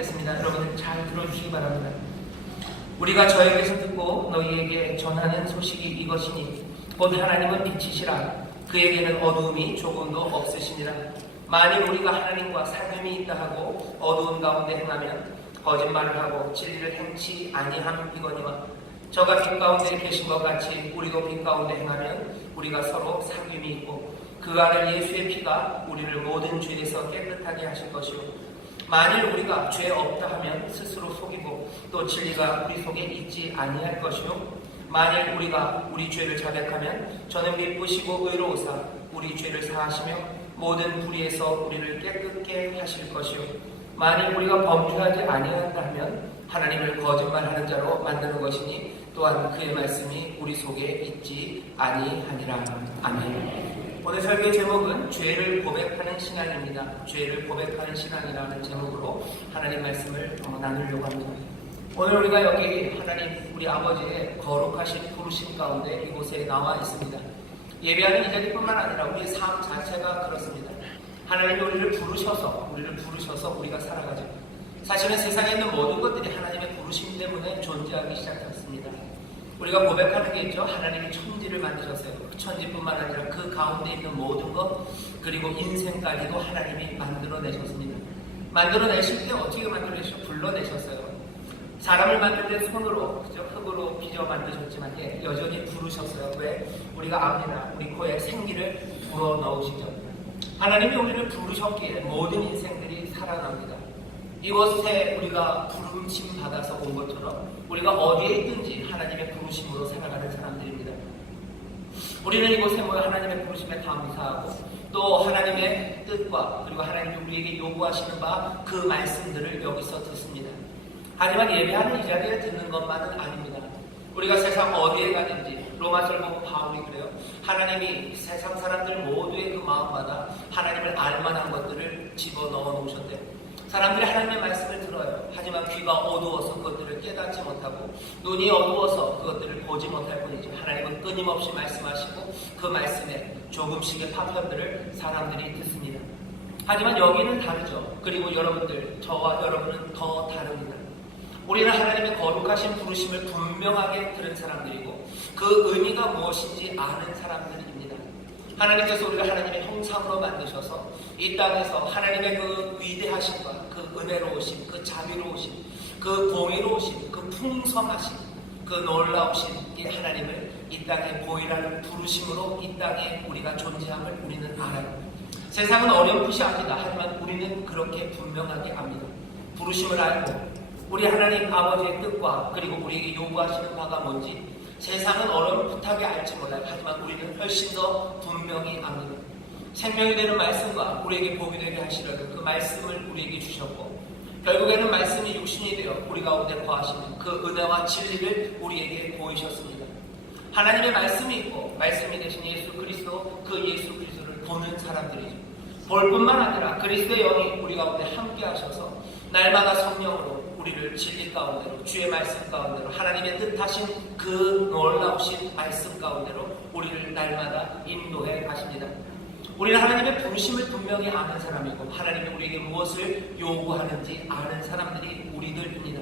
읽겠습니다. 여러분 잘 들어주시기 바랍니다. 우리가 저에게서 듣고 너희에게 전하는 소식이 이것이니 곧 하나님은 빛이시라. 그에게는 어두움이 조금도 없으시니라. 만일 우리가 하나님과 사귐이 있다 하고 어두운 가운데 행하면 거짓말을 하고 진리를 행치 아니함이거니와 저가 빛 가운데 계신 것 같이 우리도 빛 가운데 행하면 우리가 서로 사귐이 있고 그 아들 예수의 피가 우리를 모든 죄에서 깨끗하게 하실 것이요 만일 우리가 죄 없다 하면 스스로 속이고 또 진리가 우리 속에 있지 아니할 것이요 만일 우리가 우리 죄를 자백하면 저는 미쁘시고 의로우사 우리 죄를 사하시며 모든 불의에서 우리를 깨끗게 하실 것이요 만일 우리가 범죄하지 아니한다 하면 하나님을 거짓말하는 자로 만드는 것이니 또한 그의 말씀이 우리 속에 있지 아니하니라. 아멘. 오늘 설교의 제목은 죄를 고백하는 신앙입니다. 죄를 고백하는 신앙이라는 제목으로 하나님 말씀을 나누려고 합니다. 오늘 우리가 여기 하나님 우리 아버지의 거룩하신 부르심 가운데 이곳에 나와 있습니다. 예배하는 이 자리뿐만 아니라 우리의 삶 자체가 그렇습니다. 하나님이 우리를 부르셔서 우리가 살아가죠. 사실은 세상에 있는 모든 것들이 하나님의 부르심 때문에 존재하기 시작했습니다. 우리가 고백하는 게 있죠. 하나님이 천지를 만드셨어요. 천지뿐만 아니라 그 가운데 있는 모든 것 그리고 인생까지도 하나님이 만들어내셨습니다. 만들어내실 때 어떻게 만들어내셨어요? 불러내셨어요. 사람을 만들 때 손으로 그죠? 흙으로 빚어 만드셨지만 여전히 부르셨어요. 왜? 우리가 압니다. 우리 코에 생기를 불어넣으시죠. 하나님이 우리를 부르셨기에 모든 인생들이 살아납니다. 이곳에 우리가 부르심 받아서 온 것처럼 우리가 어디에 있든지 하나님의 부르심으로 살아가는 사람들입니다. 우리는 이곳에 모여 하나님의 부르심에 감사하고 또 하나님의 뜻과 그리고 하나님이 우리에게 요구하시는 바 그 말씀들을 여기서 듣습니다. 하지만 예배하는 이 자리에 듣는 것만은 아닙니다. 우리가 세상 어디에 가든지 로마서를 보고 바울이 그래요. 하나님이 세상 사람들 모두의 그 마음마다 하나님을 알만한 것들을 집어넣어 놓으셨대요. 사람들이 하나님의 말씀을 들어요. 하지만 귀가 어두워서 그것들을 깨닫지 못하고 눈이 어두워서 그것들을 보지 못할 뿐이죠. 하나님은 끊임없이 말씀하시고 그 말씀에 조금씩의 파편들을 사람들이 듣습니다. 하지만 여기는 다르죠. 그리고 저와 여러분은 더 다릅니다. 우리는 하나님의 거룩하신 부르심을 분명하게 들은 사람들이고 그 의미가 무엇인지 아는 사람들입니다. 하나님께서 우리를 하나님의 형상으로 만드셔서 이 땅에서 하나님의 그 위대하심과 그 은혜로우심, 그 자비로우심, 그 공의로우심, 그 풍성하심, 그 놀라우신 이 하나님을 이 땅에 보이라는 부르심으로 이 땅에 우리가 존재함을 우리는 알아요. 세상은 어렴풋이 압니다. 하지만 우리는 그렇게 분명하게 압니다. 부르심을 알고 우리 하나님 아버지의 뜻과 그리고 우리에게 요구하시는 바가 뭔지 세상은 어렴풋하게 알지 몰라요. 하지만 우리는 훨씬 더 분명히 압니다. 생명이 되는 말씀과 우리에게 복이 되게 하시려는 그 말씀을 우리에게 주셨고 결국에는 말씀이 육신이 되어 우리 가운데 거하시는 그 은혜와 진리를 우리에게 보이셨습니다. 하나님의 말씀이 있고 말씀이 되신 예수 그리스도 그 예수 그리스도를 보는 사람들이죠. 볼 뿐만 아니라 그리스도의 영이 우리 가운데 함께 하셔서 날마다 성령으로 우리를 진리 가운데로 주의 말씀 가운데로 하나님의 뜻하신 그 놀라우신 말씀 가운데로 우리를 날마다 인도해 가십니다. 우리는 하나님의 부르심을 분명히 아는 사람이고 하나님이 우리에게 무엇을 요구하는지 아는 사람들이 우리들입니다.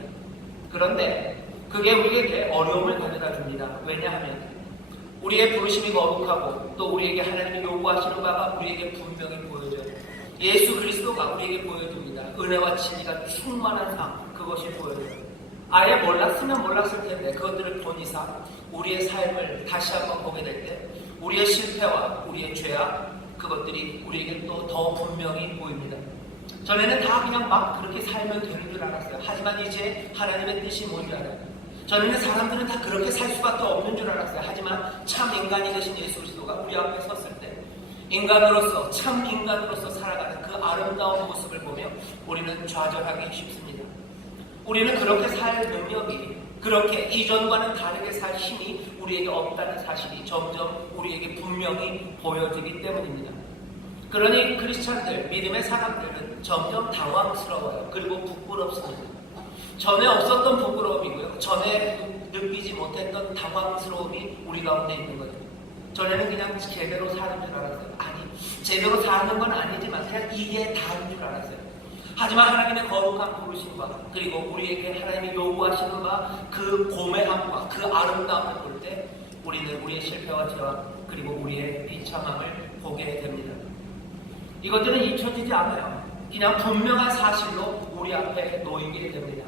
그런데 그게 우리에게 어려움을 가져다 줍니다. 왜냐하면 우리의 부르심이 거룩하고 또 우리에게 하나님이 요구하시는 바가 우리에게 분명히 보여져요. 예수 그리스도가 우리에게 보여줍니다. 은혜와 진리가 충만한 삶 그것이 보여져요. 아예 몰랐으면 몰랐을 텐데 그것들을 본 이상 우리의 삶을 다시 한번 보게 될 때 우리의 실패와 우리의 죄악 그것들이 우리에게 또 더 분명히 보입니다. 전에는 다 그냥 막 그렇게 살면 되는 줄 알았어요. 하지만 이제 하나님의 뜻이 뭔지 알아요. 전에는 사람들은 다 그렇게 살 수밖에 없는 줄 알았어요. 하지만 참 인간이 되신 예수 그리스도가 우리 앞에 섰을 때 인간으로서 참 인간으로서 살아가는 그 아름다운 모습을 보며 우리는 좌절하기 쉽습니다. 우리는 그렇게 살 능력이 그렇게 이전과는 다르게 살 힘이 우리에게 없다는 사실이 점점 우리에게 분명히 보여지기 때문입니다. 그러니 크리스찬들, 믿음의 사람들은 점점 당황스러워요. 그리고 부끄럽습니다. 전에 없었던 부끄러움이고요. 전에 느끼지 못했던 당황스러움이 우리 가운데 있는 거죠. 전에는 그냥 제대로 사는 줄 알았어요. 아니, 제대로 사는 건 아니지만 그냥 이게 다인 줄 알았어요. 하지만 하나님의 거룩한 부르심과 그리고 우리에게 하나님이 요구하시는 바 그 고매함과 그 아름다움을 볼 때 우리는 우리의 실패와 죄와 그리고 우리의 비참함을 보게 됩니다. 이것들은 잊혀지지 않아요. 그냥 분명한 사실로 우리 앞에 놓이게 됩니다.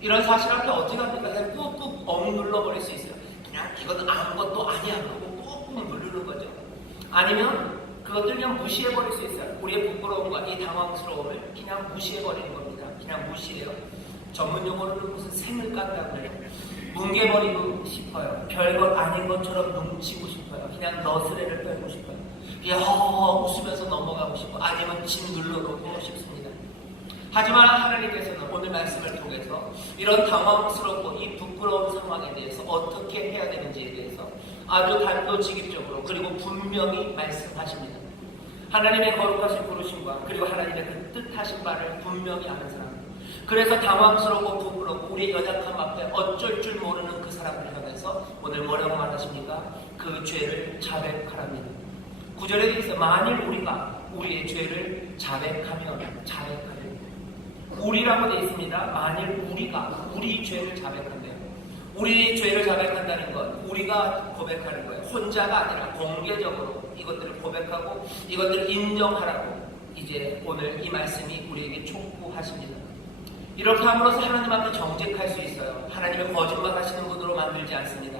이런 사실 앞에 어떻게 합니까? 그냥 꾹꾹 억눌러 버릴 수 있어요. 그냥 이건 아무것도 아니야 그러고 꾹꾹 누르는 거죠. 아니면 그것들 그냥 무시해 버릴 수 있어요. 우리의 부끄러움과 이 당황스러움을 그냥 무시해 버리는 겁니다. 그냥 무시해요. 전문 용어로는 무슨 생을 깐다고 해요. 뭉개버리고 싶어요. 별것 아닌 것처럼 뭉치고 싶어요. 그냥 너스레를 빼고 싶어요. 그냥 웃으면서 넘어가고 싶고 아니면 침 눌러놓고 싶습니다. 하지만 하나님께서는 오늘 말씀을 통해서 이런 당황스럽고 이 부끄러운 상황에 대해서 어떻게 해야 되는지에 대해서 아주 단도직입적으로 그리고 분명히 말씀하십니다. 하나님의 거룩하신 부르심과 그리고 하나님의 그 뜻하신 바를 분명히 아는 사람, 그래서 당황스럽고 부끄럽고 우리의 연약함 앞에 어쩔 줄 모르는 그 사람을 향해서 오늘 뭐라고 말하십니까? 그 죄를 자백하랍니다. 9절에 되어 있어 만일 우리가 우리의 죄를 자백하면 우리라고 되어 있습니다. 만일 우리가 우리 죄를 자백한대요. 우리 죄를 자백한다는 건 우리가 고백하는 거예요. 혼자가 아니라 공개적으로 이것들을 고백하고 이것들을 인정하라고 이제 오늘 이 말씀이 우리에게 촉구하십니다. 이렇게 함으로써 하나님 앞에 정직할 수 있어요. 하나님의 거짓말하시는 분으로 만들지 않습니다.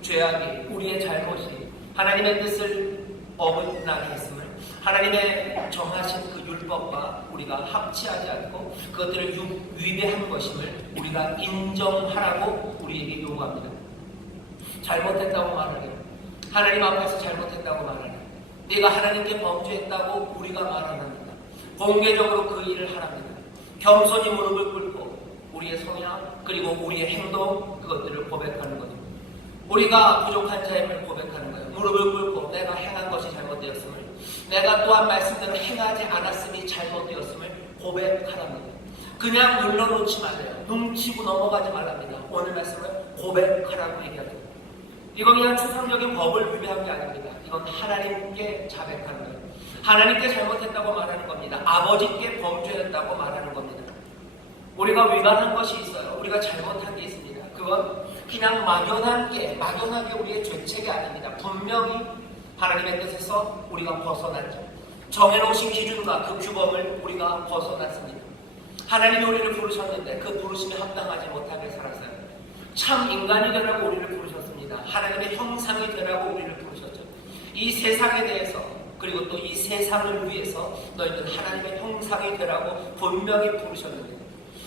죄악이 우리의 잘못이 하나님의 뜻을 어긋나게 했음을 하나님의 정하신 그 율법과 우리가 합치하지 않고 그것들을 위배한 것임을 우리가 인정하라고 우리에게 요구합니다. 잘못했다고 말하래요. 하나님 앞에서 잘못했다고 말하래요. 네가 하나님께 범죄했다고 우리가 말 안 합니다. 공개적으로 그 일을 하랍니다. 겸손히 무릎을 꿇고 우리의 성향 그리고 우리의 행동 그것들을 고백하는 거죠. 우리가 부족한 자임을 고백하는 거예요. 무릎을 꿇고 내가 행한 것이 잘못되었음을, 내가 또한 말씀대로 행하지 않았음이 잘못되었음을 고백하랍니다. 그냥 눌러놓지 말아요. 뭉치고 넘어가지 말랍니다. 오늘 말씀을 고백하라고 얘기하죠. 이건 그냥 추상적인 법을 위배한 게 아닙니다. 이건 하나님께 자백하는 거예요. 하나님께 잘못했다고 말하는 겁니다. 아버지께 범죄했다고 말하는 겁니다. 우리가 위반한 것이 있어요. 우리가 잘못한 게 있습니다. 그건 그냥 막연하게 우리의 죄책이 아닙니다. 분명히 하나님의 뜻에서 우리가 벗어났죠. 정해놓으신 기준과 그 규범을 우리가 벗어났습니다. 하나님이 우리를 부르셨는데 그 부르심에 합당하지 못하게 살았어요. 참 인간이 되라고 우리를 부르셨습니다. 하나님의 형상이 되라고 우리를 부르셨죠. 이 세상에 대해서 그리고 또 이 세상을 위해서 너희는 하나님의 형상이 되라고 분명히 부르셨는데,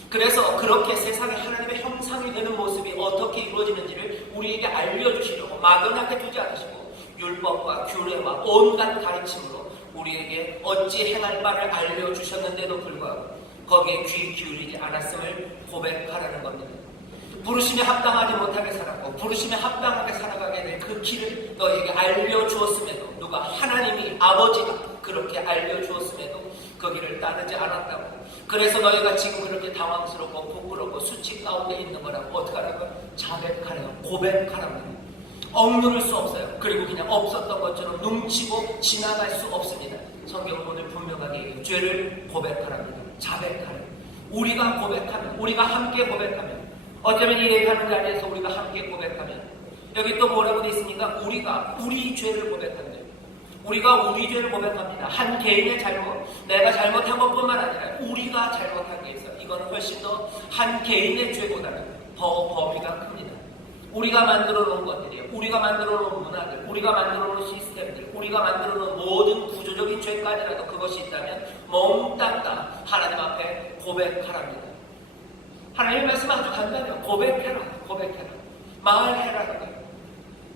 그래서 그렇게 세상에 하나님의 형상이 되는 모습이 어떻게 이루어지는지를 우리에게 알려주시려고 막연하게 두지 않으시고 율법과 규례와 온갖 가르침으로 우리에게 어찌 행할 바를 알려주셨는데도 불구하고 거기에 귀 기울이지 않았음을 고백하라는 겁니다. 부르심에 합당하지 못하게 살았고 부르심에 합당하게 살아가게 된 그 길을 너에게 알려주었음에도, 누가 하나님이 아버지가 그렇게 알려주었음에도 그 길을 따르지 않았다고, 그래서 너희가 지금 그렇게 당황스럽고 부끄럽고 수치 가운데 있는 거라고 어떻게 하라고요? 자백하라고, 고백하라고. 억누를 수 없어요. 그리고 그냥 없었던 것처럼 눈치고 지나갈 수 없습니다. 성경은 오늘 분명하게 얘기해요. 죄를 고백하랍니다. 자백하라. 우리가 고백하면, 우리가 함께 고백하면, 어쩌면 이 얘기하는 자리에서 우리가 함께 고백하면, 여기 또 뭐라고 되어 있습니까? 우리가 우리 죄를 고백한대요. 우리가 우리 죄를 고백합니다. 한 개인의 잘못, 내가 잘못한 것뿐만 아니라 우리가 잘못한 게 있어요. 이건 훨씬 더 한 개인의 죄보다는 더 범위가 큽니다. 우리가 만들어 놓은 것들이에요. 우리가 만들어 놓은 문화들, 우리가 만들어 놓은 시스템들, 우리가 만들어 놓은 모든 구조적인 죄까지라도 그것이 있다면 몽땅 다 하나님 앞에 고백하랍니다. 하나님의 말씀은 아주 간단해요. 고백해라. 말해라는 거예요.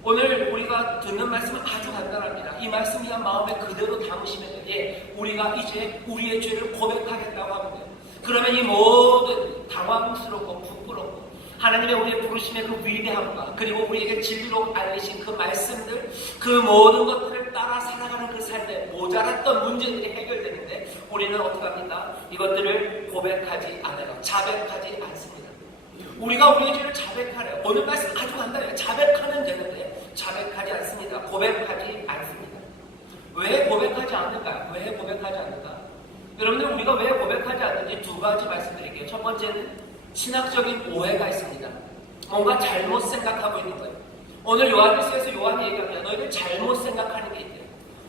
오늘 우리가 듣는 말씀은 아주 간단합니다. 이 말씀 그냥 마음에 그대로 담으시면 돼요. 우리가 이제 우리의 죄를 고백하겠다고 하면 돼요. 그러면 이 모든 당황스럽고 부끄럽고 하나님의 우리의 부르심의 그 위대함과 그리고 우리에게 진리로 알리신 그 말씀들, 그 모든 것들을 따라 살아가는 그 삶에 모자랐던 문제들이 해결되는데 우리는 어떻게 합니까? 이것들을 고백하지 않아요. 자백하지 않습니다. 우리가 우리의 죄를 자백하래요. 오늘 말씀 아주 간단해요. 자백하면 되는데 자백하지 않습니다. 고백하지 않습니다. 왜 고백하지 않을까요? 왜 고백하지 않을까? 여러분들 우리가 왜 고백하지 않는지 두 가지 말씀드릴게요. 첫 번째는 신학적인 오해가 있습니다. 뭔가 잘못 생각하고 있는 거예요. 오늘 요한일서에서 요한이 얘기합니다. 너희들 잘못 생각하는 게 있대요.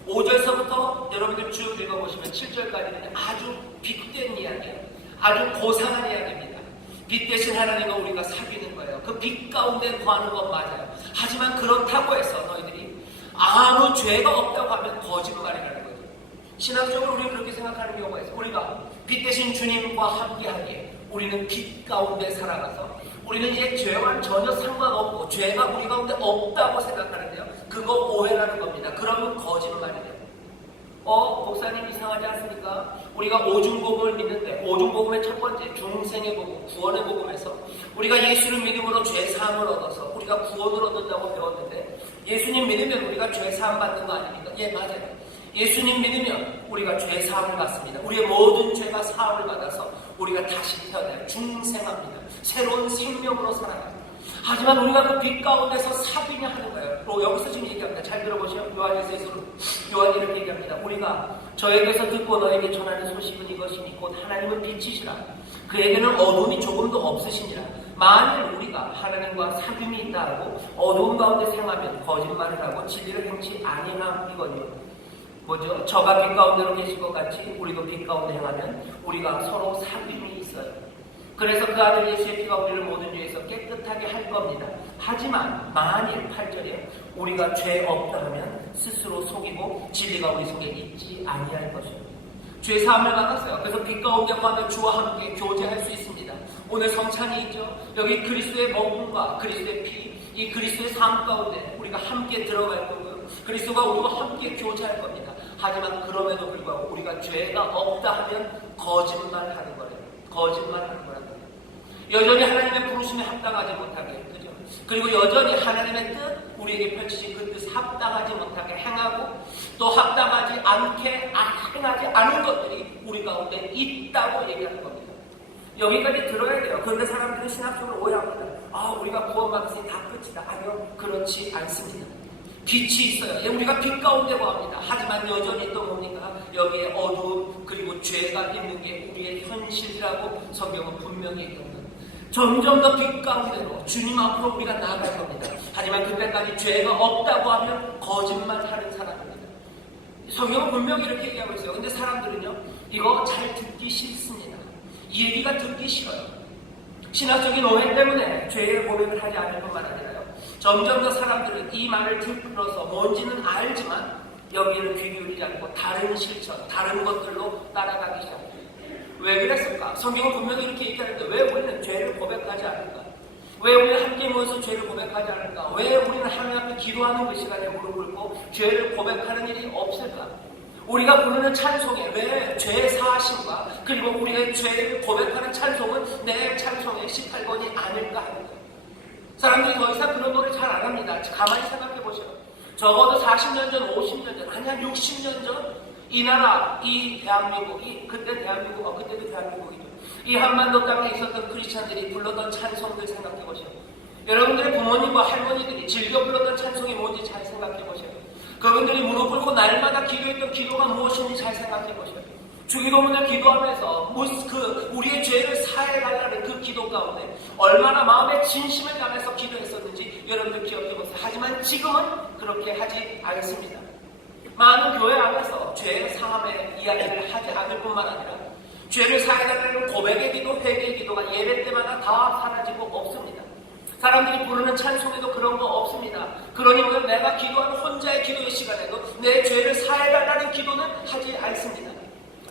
5절서부터 여러분들 쭉 읽어보시면 7절까지는 아주 빛된 이야기예요. 아주 고상한 이야기입니다. 빛 대신 하나님과 우리가 사귀는 거예요. 그 빛 가운데 거하는 건 맞아요. 하지만 그렇다고 해서 너희들이 아무 죄가 없다고 하면 거짓말이라는 거예요. 신학적으로 우리는 그렇게 생각하는 경우가 있어요. 우리가 빛 대신 주님과 함께하기에 우리는 빛 가운데 살아가서 우리는 이제 죄와는 전혀 상관없고 죄가 우리 가운데 없다고 생각하는데요. 그거 오해라는 겁니다. 그러면 거짓말이에요. 목사님 이상하지 않습니까? 우리가 오중복음을 믿는데 오중복음의 첫 번째 중생의 복음, 구원의 복음에서 우리가 예수를 믿음으로 죄사함을 얻어서 우리가 구원을 얻는다고 배웠는데 예수님 믿으면 우리가 죄사함 받는 거 아닙니까? 예, 맞아요. 예수님 믿으면 우리가 죄사함을 받습니다. 우리의 모든 죄가 사함을 받아서 우리가 다시 태어나요. 중생합니다. 새로운 생명으로 살아갑니다. 하지만 우리가 그 빛 가운데서 사귀냐 하는 거예요. 여기서 지금 얘기합니다. 잘 들어보세요. 요한일서에서 요한이 이렇게 얘기합니다. 우리가 저에게서 듣고 너에게 전하는 소식은 이것이니 곧 하나님은 빛이시라. 그에게는 어둠이 조금도 없으시니라. 만일 우리가 하나님과 사귐이 있다 하고 어두운 가운데 생하면 거짓말을 하고 진리를 행치 아니함이거니와. 뭐죠? 저가 빛 가운데로 계신 것 같이 우리도 빛 가운데 행하면 우리가 서로 사귐이 있어요. 그래서 그 아들 예수의 피가 우리를 모든 죄에서 깨끗하게 할 겁니다. 하지만 만일 8절에 우리가 죄 없다 하면 스스로 속이고 진리가 우리 속에 있지 아니할 것입니다. 죄 사함을 받았어요. 그래서 빛 가운데 거하면 주와 함께 교제할 수 있습니다. 오늘 성찬이 있죠. 여기 그리스도의 먹음과 그리스도의 피, 이 그리스도의 삶 가운데 우리가 함께 들어갈 거고요. 그리스도가 우리와 함께 교제할 겁니다. 하지만 그럼에도 불구하고 우리가 죄가 없다 하면 거짓말하는 거예요. 거짓말하는 거라고. 여전히 하나님의 부르심에 합당하지 못하게, 그죠? 그리고 여전히 하나님의 뜻, 우리에게 펼치신 그 뜻 합당하지 못하게 행하고 또 합당하지 않게 행하지 않은 것들이 우리 가운데 있다고 얘기하는 겁니다. 여기까지 들어야 돼요. 그런데 사람들은 신학적으로 오해합니다. 우리가 구원받았으니 다 끝이다. 아니요, 그렇지 않습니다. 빛이 있어요. 우리가 빛 가운데 거합니다. 하지만 여전히 또 뭡니까? 여기에 어두움 그리고 죄가 있는 게 우리의 현실이라고 성경은 분명히 얘기합니다. 점점 더 빛 가운데로 주님 앞으로 우리가 나아갈 겁니다. 하지만 그때까지 죄가 없다고 하면 거짓말하는 사람입니다. 성경은 분명히 이렇게 얘기하고 있어요. 근데 사람들은요, 이거 잘 듣기 싫습니다. 이 얘기가 듣기 싫어요. 신학적인 오해 때문에 죄의 고백을 하지 않을 뿐만 아니라요, 점점 더 사람들은 이 말을 들어서 뭔지는 알지만 여기를 귀 기울이지 않고 다른 실천, 다른 것들로 따라가기 시작합니다. 왜 그랬을까? 성경은 분명히 이렇게 얘기하는데 왜 우리는 죄를 고백하지 않을까? 왜 우리는 함께 모여서 죄를 고백하지 않을까? 왜 우리는 하나님 앞에 기도하는 그 시간에 무릎 꿇고 죄를 고백하는 일이 없을까? 우리가 부르는 찬송에 왜 죄의 사하심과 그리고 우리의 죄를 고백하는 찬송은 내 찬송의 18번이 아닐까 하는 거예요. 사람들이 더 이상 그런 노래 잘 안 합니다. 가만히 생각해 보세요. 적어도 40년 전, 50년 전, 아니 한 60년 전 이 나라, 이 대한민국이, 그때도 대한민국이죠. 이 한반도 땅에 있었던 크리스찬들이 불렀던 찬송들 생각해 보세요. 여러분들의 부모님과 할머니들이 즐겨 불렀던 찬송이 뭔지 잘 생각해 보세요. 그분들이 무릎 꿇고 날마다 기도했던 기도가 무엇인지 잘 생각해 보세요. 주기도문을 기도하면서 우리의 죄를 사해달라는 그 기도 가운데 얼마나 마음에 진심을 담아서 기도했었는지 여러분들 기억해 보세요. 하지만 지금은 그렇게 하지 않습니다. 많은 교회 안에서 죄의 사함의 이야기를 하지 않을 뿐만 아니라 죄를 사해달라는 고백의 기도, 회개의 기도가 예배 때마다 다 사라지고 없습니다. 사람들이 부르는 찬송에도 그런 거 없습니다. 그러니 오늘 내가 기도하는 혼자의 기도의 시간에도 내 죄를 사해달라는 기도는 하지 않습니다.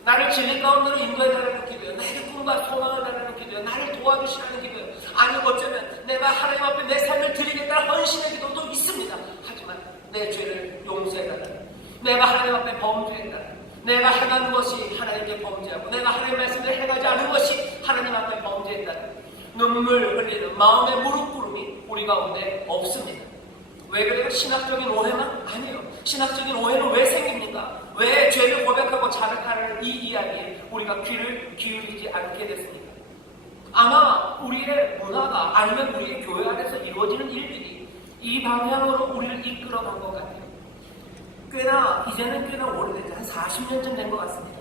나를 진리 가운데로 인도해달라는 기도예요. 나에게 꿈과 소망을 달라는 기도예요. 나를 도와주시라는 기도예요. 아니 어쩌면 내가 하나님 앞에 내 삶을 드리겠다는 헌신의 기도도 있습니다. 하지만 내 죄를 용서해달라는, 내가 하나님 앞에 범죄했다는, 내가 행한 것이 하나님께 범죄하고 내가 하나님의 말씀을 행하지 않은 것이 하나님 앞에 범죄했다는 눈물 흘리는 마음의 무릎 꿇음이 우리 가운데 없습니다. 왜 그래요? 신학적인 오해만? 아니에요. 신학적인 오해는 왜 생깁니까? 왜 죄를 고백하고 자백하는 이 이야기에 우리가 귀를 기울이지 않게 됐습니까? 아마 우리의 문화가 아니면 우리의 교회 안에서 이루어지는 일들이 이 방향으로 우리를 이끌어간 것 같아요. 이제는 꽤나 오래됐죠. 한 40년쯤 된 것 같습니다.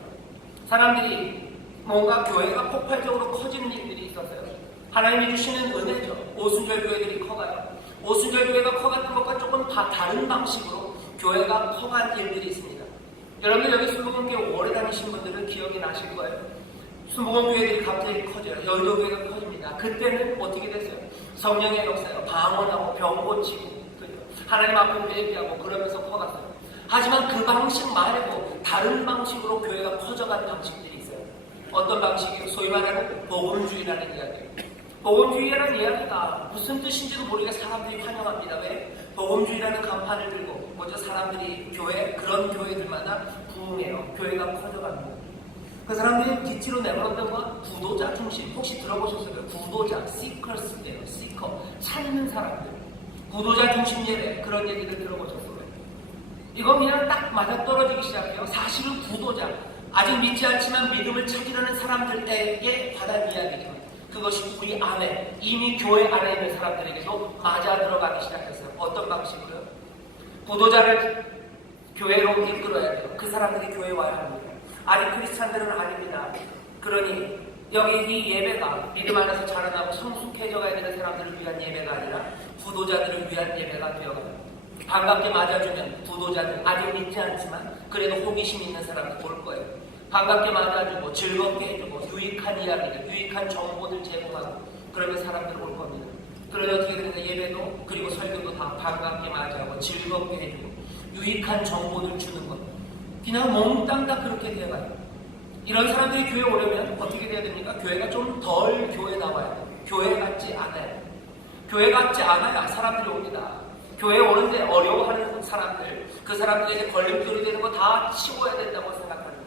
사람들이 뭔가 교회가 폭발적으로 커지는 일들이 있었어요. 하나님이 주시는 은혜죠. 오순절 교회들이 커가요. 오순절 교회가 커갔던 것과 조금 다른 방식으로 교회가 커간 일들이 있습니다. 여러분들 여기 순복음교회 오래 다니신 분들은 기억이 나실 거예요. 순복음교회들이 갑자기 커져요. 여의도교회가 커집니다. 그때는 어떻게 됐어요? 성령의 역사요. 방언하고 병 고치고 하나님 앞에 얘기하고 그러면서 커갔어요. 하지만 그 방식 말고 다른 방식으로 교회가 커져간 방식들이 있어요. 어떤 방식이요? 소위 말하는 복음주의라는 이야기예요. 복음주의라는 이야기가 무슨 뜻인지도 모르게 사람들이 환영합니다. 왜? 복음주의라는 간판을 들고 먼저 사람들이 그런 교회들마다 부흥해요. 교회가 커져갑니다. 그 사람들이 뒤로 내버렸던 건 구도자 중심. 혹시 들어보셨어요? 구도자, seekers예요. seeker, 찾는 사람들. 구도자 중심 예배, 그런 얘기를 들어보셨어요? 이건 그냥 딱 맞아떨어지기 시작해요. 사실은 구도자, 아직 믿지 않지만 믿음을 찾으려는 사람들에게 관한 이야기죠. 그것이 우리 안에, 이미 교회 안에 있는 사람들에게도 맞아 들어가기 시작했어요. 어떤 방식으로요? 구도자를 교회로 이끌어야 돼요. 그 사람들이 교회에 와야 합니다. 아직 크리스찬들은 아닙니다. 그러니 여기 이 예배가 믿음 안에서 자라나고 성숙해져가야 되는 사람들을 위한 예배가 아니라 구도자들을 위한 예배가 되어가요. 반갑게 맞아주면 구도자들, 아직 믿지 않지만 그래도 호기심 있는 사람들 올 거예요. 반갑게 맞아주고 즐겁게 해주고 유익한 이야기들, 유익한 정보들 제공하고 그러면 사람들 올 겁니다. 그러니 어떻게 되는가? 예배도 그리고 설교도 다 반갑게 맞이하고 즐겁게 해주고 유익한 정보들 주는 것. 그냥 몽땅 다 그렇게 되어가요. 이런 사람들이 교회에 오려면 어떻게 돼야 됩니까? 교회가 좀 덜 교회 나와야 돼요. 교회 같지 않아요. 교회 같지 않아야 사람들이 옵니다. 교회에 오는데 어려워하는 사람들, 그 사람들에게 걸림돌이 되는 거 다 치워야 된다고 생각합니다.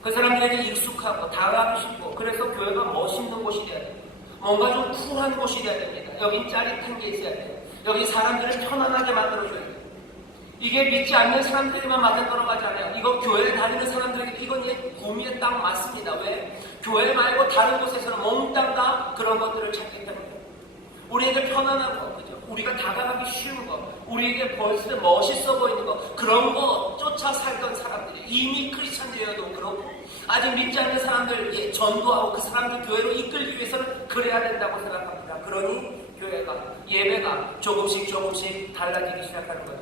그 사람들에게 익숙하고 다가가기 쉽고, 그래서 교회가 멋있는 곳이 돼야 돼요. 뭔가 좀 쿨한 곳이 돼야 됩니다. 여긴 짜릿한 게 있어야 돼요. 여기 사람들을 편안하게 만들어줘야 돼요. 이게 믿지 않는 사람들에게만 맞아 떨어가지 않아요. 이거 교회에 다니는 사람들에게 이건 구미에 딱 맞습니다. 왜? 교회 말고 다른 곳에서는 몽땅 다 그런 것들을 찾기 때문에 우리에게 편안한 거, 그죠? 우리가 다가가기 쉬운 거, 우리에게 벌써 멋있어 보이는 거, 그런 거 쫓아 살던 사람들이 이미 크리스찬 되어도 그렇고 아직 믿지 않는 사람들 전도하고 그 사람들 교회로 이끌기 위해서는 그래야 된다고 생각합니다. 그러니 교회가, 예배가 조금씩 달라지기 시작하는 거예요.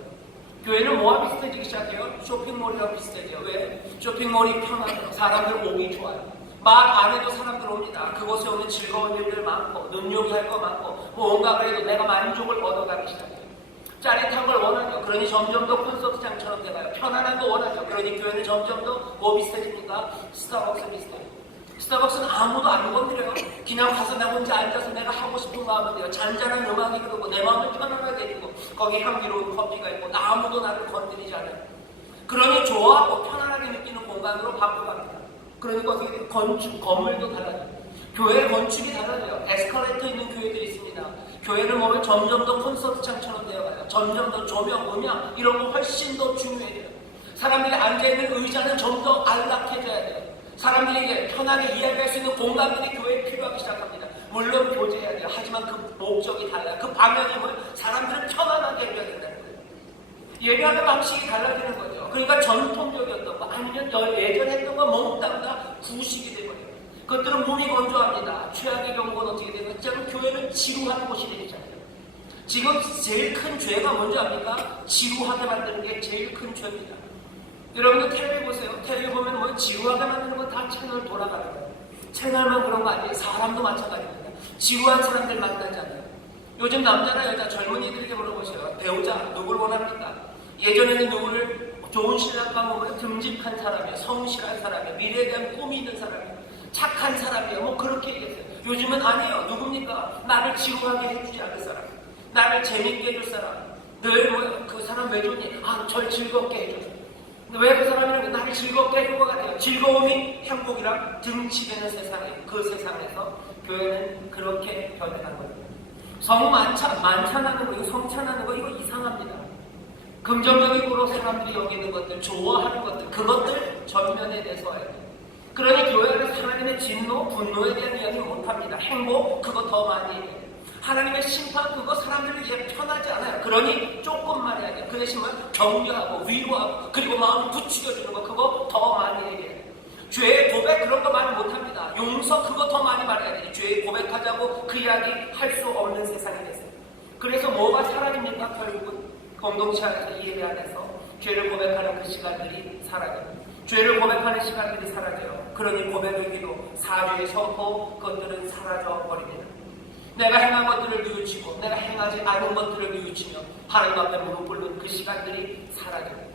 교회는 뭐와 비슷해지기 시작해요? 쇼핑몰이랑 비슷해져요. 왜? 쇼핑몰이 편하고 사람들 오기 좋아요. 말 안 해도 사람들 옵니다. 그곳에 오는 즐거운 일들 많고 눈요기 할 거 많고 뭔가 그래도 내가 만족을 얻어가기 시작해요. 짜릿한 걸 원하죠. 그러니 점점 더 콘서트장처럼 돼가요. 편안한 거 원하죠. 그러니 교회는 점점 더 뭐 비슷해집니까? 스타벅스 비슷해요. 스타벅스는 아무도 안 건드려요. 그냥 가서 나 혼자 앉아서 내가 하고 싶은 거 하면 돼요. 잔잔한 음악이 흐르고 내 마음을 편안하게 해주고 거기 향기로운 커피가 있고 아무도 나를 건드리지 않아요. 그러니 좋아하고 편안하게 느끼는 공간으로 바꿔갑니다. 그러니까 어떻게 돼요? 건물도 달라져요. 교회 건축이 달라져요. 에스컬레이터 있는 교회들이 있습니다. 교회를 보면 점점 더 콘서트장처럼 되어가요. 점점 더 조명, 음향 이런 거 훨씬 더 중요해져요. 사람들이 앉아있는 의자는 좀 더 안락해져야 돼요. 사람들에게 편하게 이야기할 수 있는 공간들이 교회에 필요하기 시작합니다. 물론 교제해야 돼요. 하지만 그 목적이 달라요. 그 방향이 뭐예요? 사람들을 편안하게 해줘야 된다는 거예요. 예배하는 방식이 달라지는 거죠. 그러니까 전통적이었던 거 아니면 예전에 했던 거 몽땅 다 구식이 되거든요. 그것들은 몸이 건조합니다. 최악의 경우는 어떻게 되는 거죠? 교회는 지루한 곳이 되기 시작해요. 지금 제일 큰 죄가 뭔지 압니까? 지루하게 만드는 게 제일 큰 죄입니다. 여러분들 텔레비 보세요. 텔레비 보면 뭐 지루하게 만드는 건 다 채널 돌아가는 거예요. 채널만 그런 거 아니에요. 사람도 마찬가지입니다. 지루한 사람들 만나지 않아요. 요즘 남자나 여자 젊은이들에게 물어보세요. 배우자 누굴 원합니까? 예전에는 누구를 좋은 신랑과 보면 듬직한 사람이에요. 성실한 사람이에요. 미래에 대한 꿈이 있는 사람이에요. 착한 사람이에요. 뭐 그렇게 얘기했어요. 요즘은 아니에요. 누굽니까? 나를 지루하게 해주지 않을 사람, 나를 재밌게 해줄 사람, 늘 뭐 그 사람 왜 좋니? 절 즐겁게 해줘. 왜 그 사람이라고 나를 즐겁게 해줄 것 같아요? 즐거움이 행복이랑 등치되는 세상에, 그 세상에서 교회는 그렇게 변해간 거예요. 만찬하는 거, 성찬하는 거, 이거 이상합니다. 긍정적으로 사람들이 여기는 것들, 좋아하는 것들, 그것들 전면에 내서야 돼요. 그러니 교회 안에서 하나님의 진노, 분노에 대한 이야기 못합니다. 행복, 그거 더 많이 해야 돼요. 하나님의 심판, 그거 사람들을 위해 편하지 않아요. 그러니 조금만 해야 돼요. 그 대신 격려하고 위로하고 그리고 마음을 부추겨주는 거, 그거 더 많이 해야 돼요. 죄의 고백 그런 거 많이 못합니다. 용서 그거 더 많이 말해야 돼. 죄의 고백하자고 그 이야기 할 수 없는 세상이 됐어요. 그래서 뭐가 사라집니까? 결국은 공동체 안에서 예배 안에서 죄를 고백하는 그 시간들이 사라져요. 죄를 고백하는 시간들이 사라져요. 그러니 고백의 기도, 사죄의 선포, 그것들은 사라져 버립니다. 내가 행한 것들을 뉘우치고 내가 행하지 않은 것들을 뉘우치며 하나님 앞에 무릎 꿇는 그 시간들이 사라져요.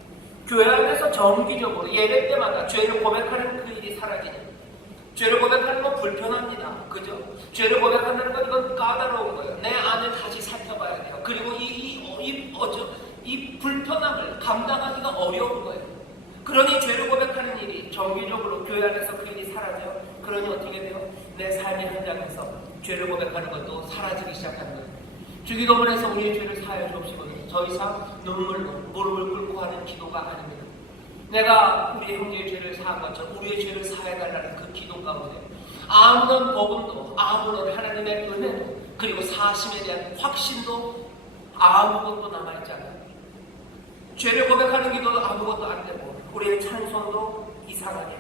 교회 안에서 정기적으로 예배 때마다 죄를 고백하는 그 일이 사라지는, 죄를 고백하는 건 불편합니다. 그죠? 죄를 고백한다는 건 이건 까다로운 거예요. 내 안을 다시 살펴봐야 돼요. 그리고 이 불편함을 감당하기가 어려운 거예요. 그러니 죄를 고백하는 일이 정기적으로 교회 안에서 그 일이 사라져요. 그러니 어떻게 돼요? 내 삶의 현장에서 죄를 고백하는 것도 사라지기 시작하는 거예요. 주기도문에서 우리의 죄를 사하여 주옵시거든요. 더 이상 눈물로 무릎을 꿇고 하는 기도가 아닙니다. 내가 우리의 형제의 죄를 사한 것처럼 우리의 죄를 사해달라는 그 기도 가운데 아무런 복음도, 아무런 하나님의 은혜도, 그리고 사심에 대한 확신도 아무것도 남아있지 않아요. 죄를 고백하는 기도도 아무것도 안 되고 우리의 찬송도 이상하게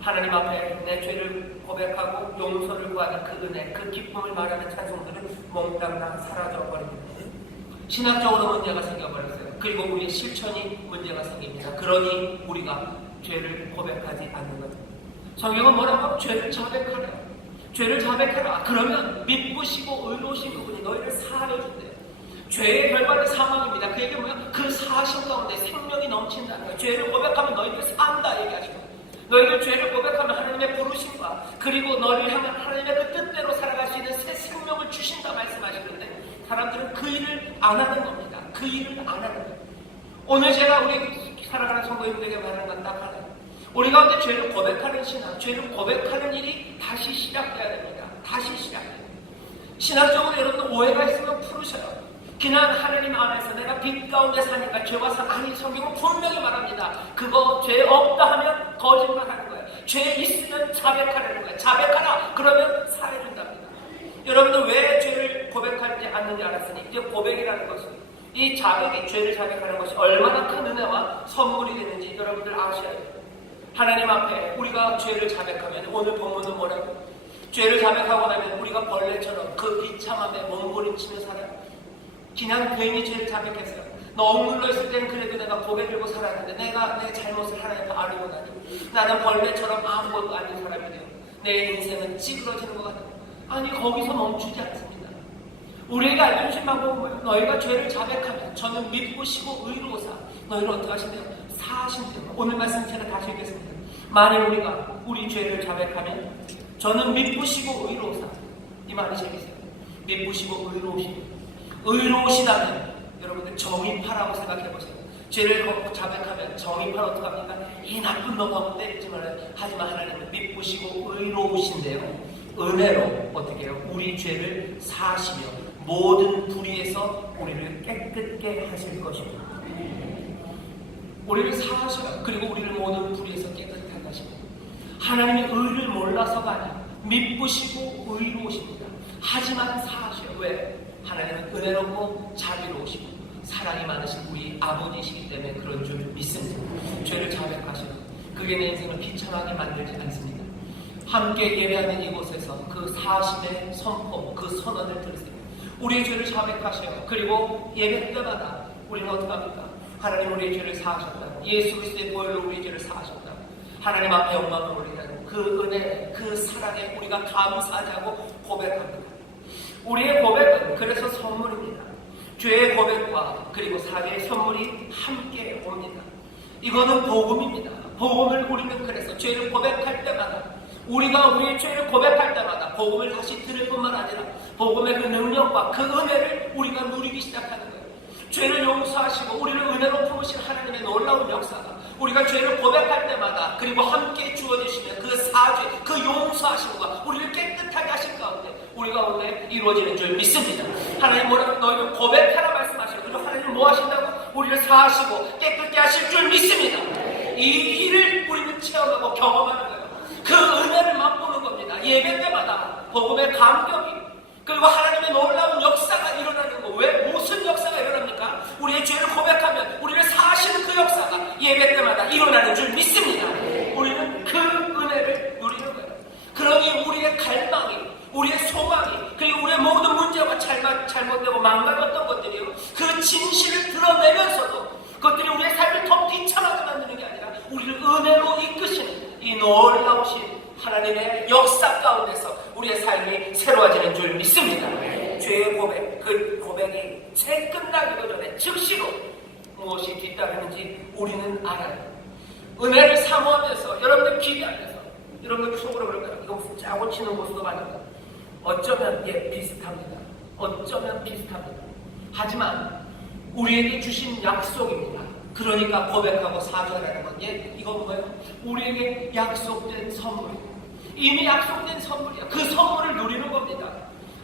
하나님 앞에 내 죄를 고백하고 용서를 구하는 그 은혜, 그 기쁨을 말하는 찬송들은 몽땅 다 사라져버립니다. 신학적으로 문제가 생겨버렸어요. 그리고 우리의 실천이 문제가 생깁니다. 그러니 우리가 죄를 고백하지 않는 것. 성경은 뭐라고? 죄를 자백하라. 죄를 자백하라. 그러면 미쁘시고 의로우신 그분이 너희를 사하여 준대요. 죄의 결과는 사망입니다. 그 얘기는 뭐야? 그 사하심 가운데 생명이 넘친다는 거예요. 죄를 고백하면 너희들 산다 얘기하시고, 너희들 죄를 고백하면 하나님의 부르심과 그리고 너희를 향한 하나님의 그 뜻대로 살아갈 수 있는 새 생명을 주신다 말씀하시는데 사람들은 그 일을 안 하는 겁니다. 그 일을 안 하는 거예요. 오늘 제가 우리 살아가는 성도님들에게 말하는 건 딱 하나예요. 우리 가운데 죄를 고백하는 신앙, 죄를 고백하는 일이 다시 시작돼야 됩니다. 다시 시작해요. 신학적으로 여러분들 오해가 있으면 풀으셔요. 그냥 하나님 안에서 내가 빛 가운데 사니까 죄와 상, 아니 성경은 분명히 말합니다. 그거 죄 없다 하면 거짓말하는 거예요. 죄 있으면 자백하라는 거예요. 자백하라 그러면 사해준답니다. 여러분들 왜 죄를 고백하지 않는지 알았으니 이제 고백이라는 것은 이 자백이, 죄를 자백하는 것이 얼마나 큰 은혜와 선물이 되는지 여러분들 아셔야 돼요. 하나님 앞에 우리가 죄를 자백하면 오늘 본문은 뭐라고? 죄를 자백하고 나면 우리가 벌레처럼 그 비참함에 몸부림치며 살아요. 그냥 괜히 죄를 자백했어요. 너무 눌러있을 땐 그래도 내가 고개 들고 살았는데 내가 내 잘못을 하나님 앞에 아뢰고 나니 나는 벌레처럼 아무것도 아닌 사람이 돼요. 내 인생은 찌그러지는 것 같아요. 아니 거기서 멈추지 않습니다. 우리에게 알려주신 방법은 뭐예요? 너희가 죄를 자백하면 저는 믿으시고 의로우사 너희를 어떻게 하신대요? 사하신대요. 오늘 말씀 제가 다시 읽겠습니다. 만일 우리가 우리 죄를 자백하면 저는 믿으시고 의로우사, 이 말이 재밌어요. 믿으시고 의로우십니다. 의로우시다면 여러분들 정의파라고 생각해보세요. 죄를 자백하면 정의파는 어떻게 합니까? 이 나쁜 놈하고 때리지 말아요. 하지만 하나님은 믿으시고 의로우신데요, 은혜로 어떻게 해요? 우리 죄를 사하시며 모든 불의에서 우리를 깨끗게 하실 것입니다. 우리를 사하셔요. 그리고 우리를 모든 불의에서 깨끗하게 하십니다. 하나님의 의를 몰라서가 아니라 믿으시고 의로우십니다. 하지만 사하셔요. 왜? 하나님은 은혜롭고 자비로우시고 사랑이 많으신 우리 아버지이시기 때문에 그런 줄 믿습니다. 죄를 자백하셔요. 그게 내 인생을 비참하게 만들지 않습니다. 함께 예배하는 이곳에서 그 사심의 선포, 그 선언을 들으세요. 우리의 죄를 자백하셔요. 그리고 예배 때마다 우리는 어떻게 합니까? 하나님 우리의 죄를 사하셨다. 예수 그리스도의 보혈로 우리의 죄를 사하셨다. 하나님 앞에 영광을 올리라는 그 은혜, 그 사랑에 우리가 감사하자고 고백합니다. 우리의 고백은 그래서 선물입니다. 죄의 고백과 그리고 사죄의 선물이 함께 옵니다. 이거는 복음입니다. 복음을 우리는 그래서 죄를 고백할 때마다 우리가 우리의 죄를 고백할 때마다 복음을 다시 들을 뿐만 아니라 복음의 그 능력과 그 은혜를 우리가 누리기 시작하는 거예요. 죄를 용서하시고 우리를 은혜로 품으신 하나님의 놀라운 역사가 우리가 죄를 고백할 때마다 그리고 함께 주어지시면 그 사죄, 그 용서하심과 우리를 깨끗하게 하신 가운데 우리 가운데 이루어지는 줄 믿습니다. 하나님 뭐라고? 너희를 고백하라 말씀하시고 그리고 하나님 뭐 하신다고? 우리를 사하시고 깨끗게 하실 줄 믿습니다. 이 일을 우리는 체험하고 경험하는 거예요. 그 은혜를 맛보는 겁니다. 예배 때마다 복음의 감격이 그리고 하나님의 놀라운 역사가 일어나는 거. 왜? 무슨 역사가 일어납니까? 우리의 죄를 고백하면 우리를 사하시는 그 역사가 예배 때마다 일어나는 줄 믿습니다. 우리는 그 은혜 삶이 새로워지는 줄 믿습니다. 죄의 고백, 그 고백이 채 끝나기도 전에 즉시로 무엇이 뒤따르는지 우리는 알아요. 은혜를 사모하면서 여러분들 기대하면서 여러분들 속으로 그럴 거예요. 이거 무슨 짜고 치는 모습도 맞는다. 어쩌면 비슷합니다. 어쩌면 비슷합니다. 하지만 우리에게 주신 약속입니다. 그러니까 고백하고 사죄하라는 건 이건 뭐예요? 우리에게 약속된 선물이에요. 이미 약속된 선물이야. 그 선물을 누리는 겁니다.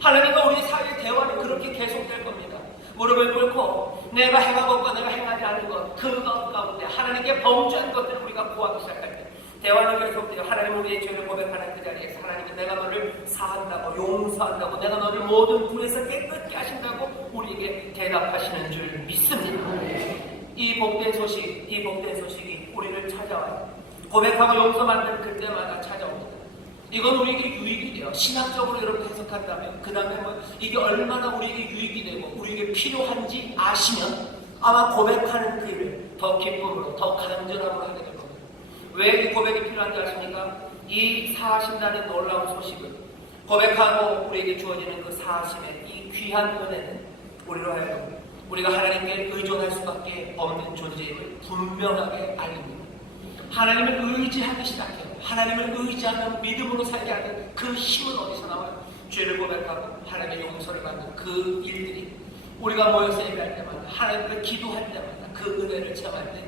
하나님과 우리 사이의 대화는 그렇게 계속될 겁니다. 무릎을 꿇고 내가 행하고 내가 행하지 않은 것, 그것 가운데 하나님께 범죄한 것들을 우리가 구하기 시작할 때 대화는 계속돼요. 하나님 우리의 죄를 고백하는 그 자리에서 하나님은 내가 너를 사한다고, 용서한다고, 내가 너를 모든 불에서 깨끗게 하신다고 우리에게 대답하시는 줄 믿습니다. 이 복된 소식이 우리를 찾아와요. 고백하고 용서받는 그때마다 찾아옵니다. 이건 우리에게 유익이 돼요. 신학적으로 여러분 해석한다면 그 다음에 이게 얼마나 우리에게 유익이 되고 우리에게 필요한지 아시면 아마 고백하는 그 일을 더 기쁨으로, 더 간절함으로 하게 될 겁니다. 왜 이 고백이 필요한지 아십니까? 이 사하신다는 놀라운 소식을 고백하고 우리에게 주어지는 그 사하심의 이 귀한 은혜는 우리로 하여금 우리가 하나님께 의존할 수밖에 없는 존재임을 분명하게 알립니다. 하나님을 의지하기 시작해요. 하나님을 의지하는 믿음으로 살게 하는 그 힘은 어디서 나와요? 죄를 고백하고 하나님의 용서를 받는 그 일들이 우리가 모여서 예배할 때마다 하나님을 기도할 때마다 그 은혜를 체험할 때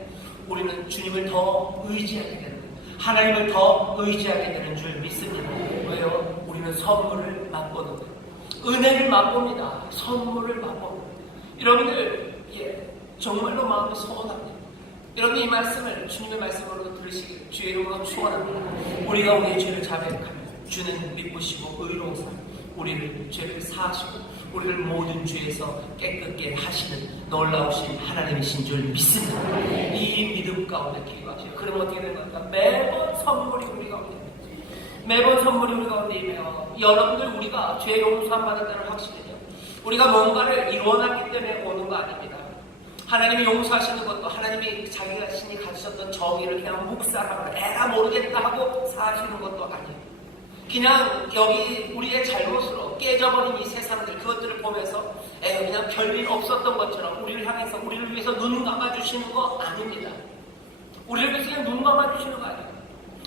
우리는 주님을 더 의지하게 되는 거예요. 하나님을 더 의지하게 되는 줄 믿습니다. 왜요? 우리는 선물을 맛보는 거예요. 은혜를 맛봅니다. 선물을 맛봅니다. 여러분들 정말로 마음이 소원합니다. 여러분 이 말씀을 주님의 말씀으로 들으시길 주의 이름으로 축원합니다. 우리가 우리의 죄를 자백하며 주는 믿으시고 의로우사 우리를 죄를 사하시고 우리를 모든 죄에서 깨끗게 하시는 놀라우신 하나님이신 줄 믿습니다. 이 믿음 가운데 기도하시오. 그럼 어떻게 되는 겁니까? 매번 선물이 우리 가운데 매번 선물이 우리 가운데 임해요. 여러분들 우리가 죄 용서함 받았다는 확신이죠. 우리가 뭔가를 이루어놨기 때문에 오는 거 아닙니다. 하나님이 용서하시는 것도 하나님이 자기 자신이 가지셨던 정의를 그냥 묵살하고 에라 모르겠다 하고 사하시는 것도 아니에요. 그냥 여기 우리의 잘못으로 깨져버린 이 세상들 그것들을 보면서 그냥 별일 없었던 것처럼 우리를 향해서 우리를 위해서 눈 감아주시는 거 아닙니다. 우리를 위해서 그냥 눈 감아주시는 거 아니에요.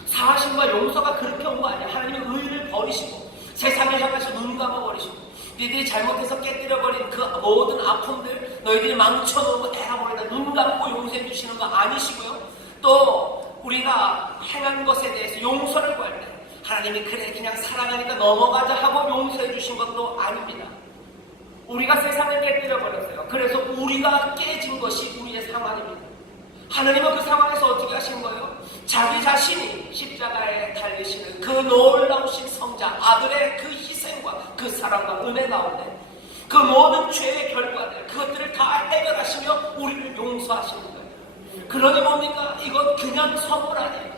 사하심과 용서가 그렇게 온 거 아니에요. 하나님의 의를 버리시고 세상을 향해서 눈 감아버리시고 너희들이 잘못해서 깨뜨려버린 그 모든 아픔들 너희들이 망쳐놓고 에라 모르겠다 눈 감고 용서해 주시는 거 아니시고요. 또 우리가 행한 것에 대해서 용서를 구할 때 하나님이 그래 그냥 사랑하니까 넘어가자 하고 용서해 주신 것도 아닙니다. 우리가 세상을 깨뜨려버렸어요. 그래서 우리가 깨진 것이 우리의 상황입니다. 하나님은 그 상황에서 어떻게 하신 거예요? 자기 자신이 십자가에 달리시는 그 놀라우신 성자 아들의 그 희생과 그 사랑과 은혜 가운데 그 모든 죄의 결과들 그것들을 다 해결하시며 우리를 용서하시는 거예요. 그러니 뭡니까? 이건 그냥 선물 아니에요.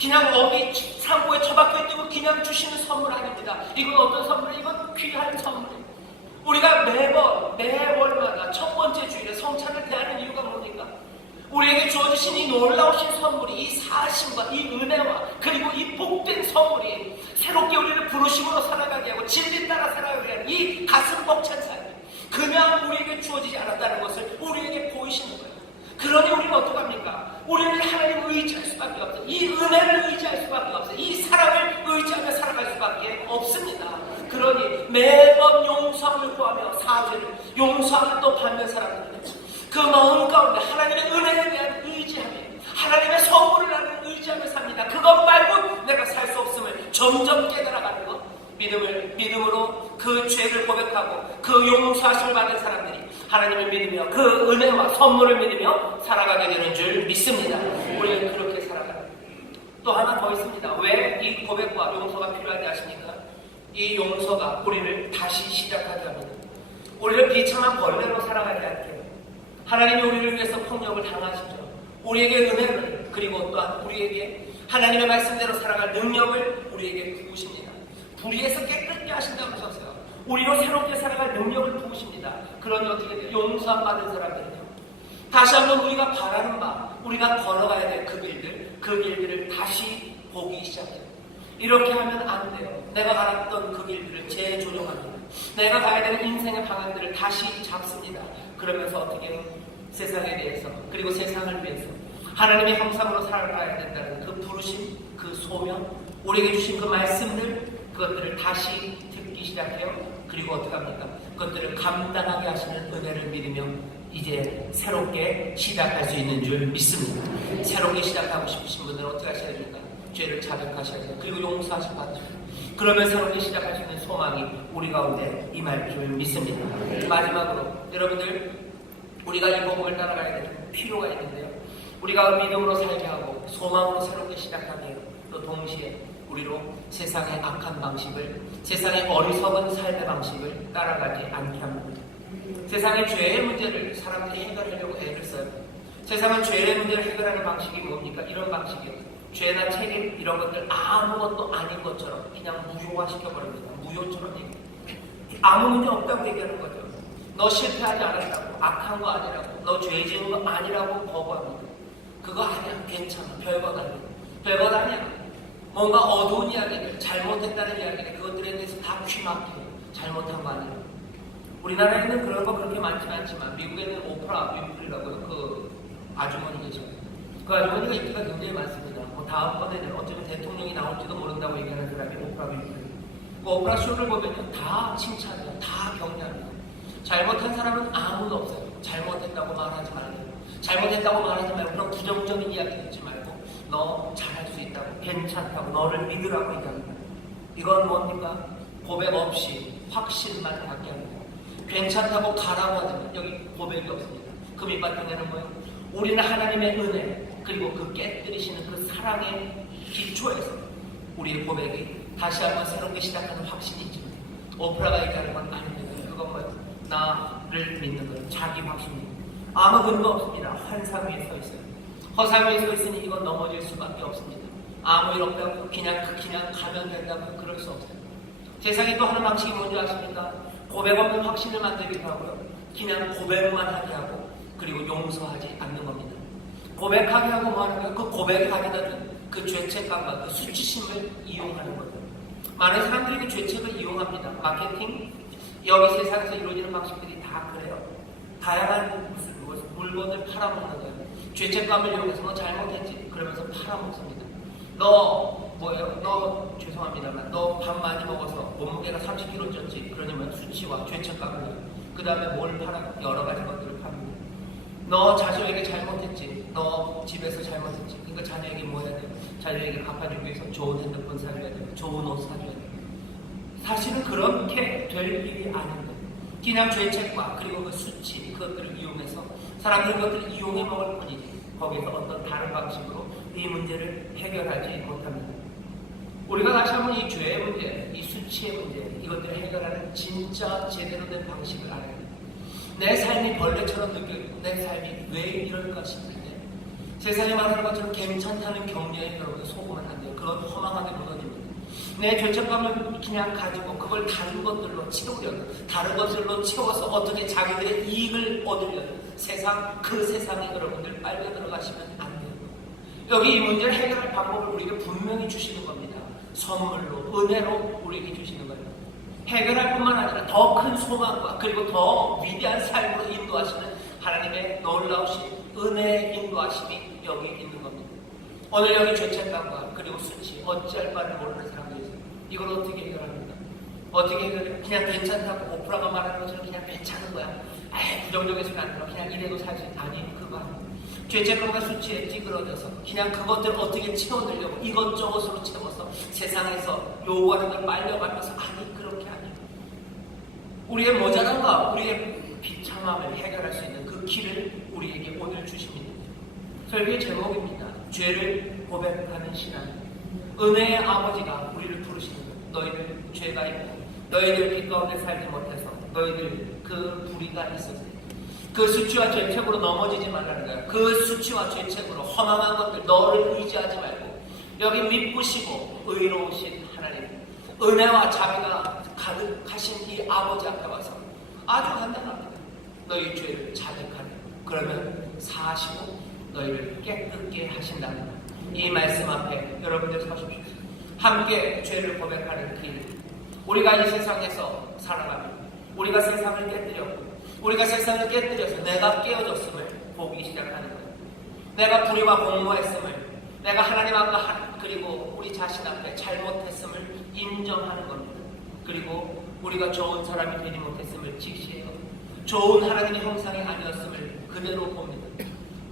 그냥 어디 창고에 처박혀 있고 그냥 주시는 선물 아닙니다. 이건 어떤 선물이에요? 이건 귀한 선물이에요. 우리가 매월마다 첫 번째 주일에 성찬을 대하는 이유가 뭡니까? 우리에게 주어주신 이 놀라우신 선물이 이 사심과 이 은혜와 그리고 이 복된 선물이 새롭게 우리를 부르심으로 살아가게 하고 진리 따라 살아가게 하는 이 가슴 벅찬 삶이 그냥 우리에게 주어지지 않았다는 것을 우리에게 보이시는 거예요. 그러니 우리는 어떡합니까? 우리는 하나님을 의지할 수밖에 없어요. 이 은혜를 의지할 수밖에 없어요. 이 사랑을 의지하며 살아갈 수밖에 없습니다. 그러니 매번 용서함을 구하며 사죄를 용서함을 또 받는 사람들입니다. 그 마음 가운데 하나님의 은혜에 대한 의지함이 하나님의 선물을 나는 의지하며 삽니다. 그것 말고 내가 살 수 없음을 점점 깨달아가는 것 믿음으로 그 죄를 고백하고 그 용서하심을 받은 사람들이 하나님을 믿으며 그 은혜와 선물을 믿으며 살아가게 되는 줄 믿습니다. 우리는 그렇게 살아가요. 또 하나 더 있습니다. 왜 이 고백과 용서가 필요하지 아십니까? 이 용서가 우리를 다시 시작하게 합니다. 우리를 비참한 벌레로 살아가지 않게 해요. 하나님이 우리를 위해서 폭력을 당하시죠. 우리에게 은혜를 그리고 또한 우리에게 하나님의 말씀대로 살아갈 능력을 우리에게 부으십니다. 불의에서 깨끗게 하신다면서요. 우리로 새롭게 살아갈 능력을 부으십니다. 그러니 어떻게 돼요? 용서함 받은 사람들은요. 다시 한번 우리가 바라는 바, 우리가 걸어가야 될 그 길들을 다시 보기 시작해요. 이렇게 하면 안 돼요. 내가 알았던 그 길들을 재조정합니다. 내가 가야 되는 인생의 방향들을 다시 잡습니다. 그러면서 어떻게 해요? 세상에 대해서, 그리고 세상을 위해서 하나님의 형상으로 살아가야 된다는 그 부르심, 그 소명, 우리에게 주신 그 말씀들, 그것들을 다시 듣기 시작해요. 그리고 어떻게 합니까? 그것들을 감당하게 하시는 은혜를 믿으며 이제 새롭게 시작할 수 있는 줄 믿습니다. 새롭게 시작하고 싶으신 분들은 어떻게 하셔야 됩니까? 죄를 자백하셔야 돼요. 그리고 용서하심 받으셔야 돼요. 그러면 새롭게 시작할 수 있는 소망이 우리 가운데 임할 줄 믿습니다. 마지막으로 여러분들, 우리가 이 복음을 따라가야 되는 필요가 있는데요. 우리가 믿음으로 살게 하고 소망으로 새롭게 시작하게 해요. 또 동시에 우리로 세상의 악한 방식을, 세상의 어리석은 삶의 방식을 따라가지 않게 합니다. 세상의 죄의 문제를 사람들이 해결하려고 애를 써요. 세상은 죄의 문제를 해결하는 방식이 뭡니까? 이런 방식이에요. 죄나 책임 이런 것들 아무것도 아닌 것처럼 그냥 무효화시켜버립니다. 무효처럼 얘기해요. 아무 문제 없다고 얘기하는 거죠. 너 실패하지 않았다고, 악한 거 아니라고, 너 죄 지은 거 아니라고 거부합니다. 그거 아니야, 괜찮아, 별것 아니야, 별것 아니야. 뭔가 어두운 이야기들, 잘못했다는 이야기들, 그것들에 대해서 다 귀막혀요. 잘못한 거 아니야. 우리나라에는 그런 거 그렇게 많지는 않지만 미국에는 오프라 윈프리라고 그 아주머니 계셔요. 그 아주머니가 인기가 굉장히 많습니다. 뭐 다음번에는 어쩌면 대통령이 나올지도 모른다고 얘기하는 사람이 오프라 윈프리. 그 오프라 쇼를 보면 다 칭찬이야, 다 격려합니다. 잘못한 사람은 아무도 없어요. 잘못했다고 말하지 말고, 잘못했다고 말하지 말고, 그런 부정적인 이야기 듣지 말고, 너 잘할 수 있다고, 괜찮다고, 너를 믿으라고 얘기합니다. 이건 뭡니까? 고백 없이 확신만 갖게 합니다. 괜찮다고 가라고 하면 여기 고백이 없습니다. 그 밑바탕에는 뭐예요? 우리는 하나님의 은혜, 그리고 그 깨뜨리시는 그 사랑의 기초에서 우리의 고백이 다시 한번 새롭게 시작하는 확신이 있습니다. 오프라가 얘기하는 건 아닙니다. 그건 뭐예요? 나를 믿는 거예요. 자기 확신입니다. 아무 근거 없습니다. 환상 위에 서 있어요. 허상 위에 서 있으니 이건 넘어질 수밖에 없습니다. 아무 일 없다고 그냥 가면 된다고 그럴 수 없어요. 세상에 또 하는 방식이 뭔지 아십니까? 고백 없는 확신을 만들기도 하고요. 그냥 고백만 하게 하고, 그리고 용서하지 않는 겁니다. 고백하게 하고 뭐 하는 거예요? 그 고백이 가져다 준 그 죄책감과 그 수치심을 이용하는 거예요. 많은 사람들이 그 죄책을 이용합니다. 마케팅, 여기 세상에서 이루어지는 방식들이 다 그래요. 다양한 물건을 팔아먹는 거예요. 죄책감을 이용해서 너 잘못했지? 그러면서 팔아먹습니다. 너 뭐예요? 너 죄송합니다만 너 밥 많이 먹어서 몸무게가 30kg 쪘지? 그러냐면 수치와 죄책감을 해요. 그 다음에 뭘 팔아? 여러 가지 것들을 팝니다. 너 자녀에게 잘못했지? 너 집에서 잘못했지? 그러니까 자녀에게 뭐 해야 돼요? 자녀에게 갚아주기 위해서 좋은 핸드폰 사줘야 돼요. 좋은 옷 사줘야 돼요. 사실은 그렇게 될 일이 아닌데 그냥 죄책과 그리고 그 수치, 그것들을 이용해서 사람들이 그것들을 이용해 먹을 뿐이지 거기서 어떤 다른 방식으로 이 문제를 해결하지 못합니다. 우리가 다시 한번 이 죄의 문제, 이 수치의 문제, 이것들을 해결하는 진짜 제대로 된 방식을 알아야 합니다. 내 삶이 벌레처럼 느껴지고 내 삶이 왜 이럴까 싶을 때 세상에 말하는 것처럼 괜찮다는 격려에 여러분 속으면 안 돼요. 그건 허망하게 무너집니다. 내 죄책감을 그냥 가지고 그걸 다른 것들로 채우려고, 다른 것들로 채워서 어떻게 자기들의 이익을 얻으려고 그 세상에 여러분들 빨려 들어가시면 안 돼요. 여기 이 문제를 해결할 방법을 우리에게 분명히 주시는 겁니다. 선물로, 은혜로 우리에게 주시는 거예요. 해결할 뿐만 아니라 더 큰 소망과 그리고 더 위대한 삶으로 인도하시는 하나님의 놀라우신 은혜의 인도하심이 여기 있는 겁니다. 오늘 여기 죄책감과 그리고 수치, 어찌할 바를 모르는 사람들이 있어요. 이걸 어떻게 해결합니까? 어떻게 해결해요? 그냥 괜찮다고 오프라가 말하는 것처럼 그냥 괜찮은 거야. 부정적에서는 안 들어. 그냥 이래도 사실 아니, 그거 아니에요. 죄책감과 수치에 찌그러져서 그냥 그것들을 어떻게 채워내려고 이것저것으로 채워서 세상에서 요구하는 걸 빨려가면서 아니, 그렇게 아니에요. 우리의 모자란과 우리의 비참함을 해결할 수 있는 그 길을 우리에게 오늘 주십니다. 설교의 제목입니다. 죄를 고백하는 신앙. 은혜의 아버지가 우리를 부르시는 거예요. 너희들 죄가 있고 너희들 빛 가운데 살지 못해서 너희들 그 불의가 있었어요. 그 수치와 죄책으로 넘어지지 말라는 거예요. 그 수치와 죄책으로 허망한 것들 너를 의지하지 말고 여기 미쁘시고 의로우신 하나님, 은혜와 자비가 가득하신 이 아버지 앞에 와서 아주 간단합니다. 너희 죄를 자백하라. 그러면 사하시고 너희를 깨끗게 하신다는 이 말씀 앞에 여러분들 서십시오. 함께 죄를 고백하는 길. 우리가 이 세상에서 살아가며 우리가 세상을 깨뜨렸고 우리가 세상을 깨뜨려서 내가 깨어졌음을 보기 시작하는 거예요. 내가 불의와 공모했음을, 내가 하나님 앞과 그리고 우리 자신 앞에 잘못했음을 인정하는 겁니다. 그리고 우리가 좋은 사람이 되지 못했음을 직시해요. 좋은 하나님의 형상이 아니었음을 그대로 봅니다.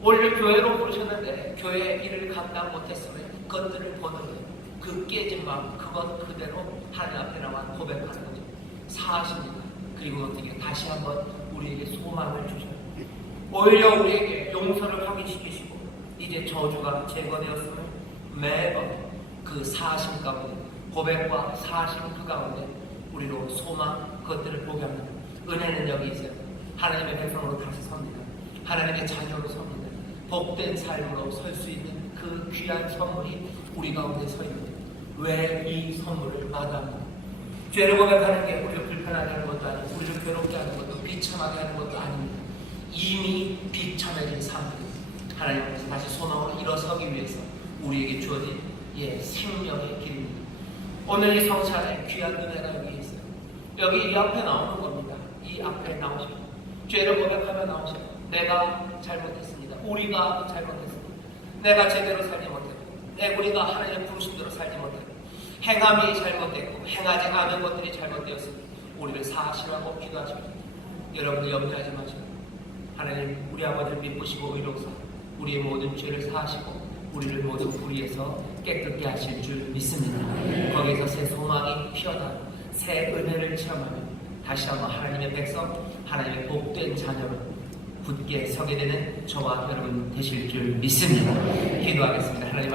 오늘 교회로 부르셨는데 교회의 일을 감당 못했음을 그것들을 보는 거예요. 그 깨진 마음, 그것 그대로 하나님 앞에 나와 고백하는 거죠. 사하십니다. 그리고 어떻게 다시 한번 우리에게 소망을 주셔요. 오히려 우리에게 용서를 확인시키시고 이제 저주가 제거되었음을 매번 그 사하심 가운데, 고백과 사하심 그 가운데 우리로 소망 그것들을 보게 합니다. 은혜는 여기 있어요. 하나님의 백성으로 다시 섭니다. 하나님의 자녀로 섭니다. 복된 삶으로 설 수 있는 그 귀한 선물이 우리 가운데 서 있는, 왜 이 선물을 마다합니다. 죄를 고백하는 게 우리를 불편하게 하는 것도 아니고 우리를 괴롭게 하는 것도 비참하게 하는 것도 아닙니다. 이미 비참해진 삶입니다. 하나님 앞에서 다시 소망으로 일어서기 위해서 우리에게 주어진 생명의 길입니다. 오늘 이 성찬에 귀한 은혜가 여기 있어요. 여기 이 앞에 나오는 겁니다. 이 앞에 나오십니다. 죄를 고백하며 나오셔요. 내가 잘못했습니다. 우리가 잘못했습니다. 내가 제대로 살지 못했고, 우리가 하나님의 부르심대로 살지 못했고, 행함이 잘못됐고 행하지 않은 것들이 잘못되었습니다. 우리를 사하시라고 기도하십니다. 여러분들 염려하지 마시고 하나님 우리 아버지를 믿으시고 의롭사 우리의 모든 죄를 사하시고 우리를 모든 불의에서 깨끗게 하실 줄 믿습니다. 거기에서 새 소망이 피어나고 새 은혜를 체험하며 다시 한번 하나님의 백성, 하나님의 복된 자녀로 굳게 서게 되는 저와 여러분 되실 줄 믿습니다. 기도하겠습니다. 하나님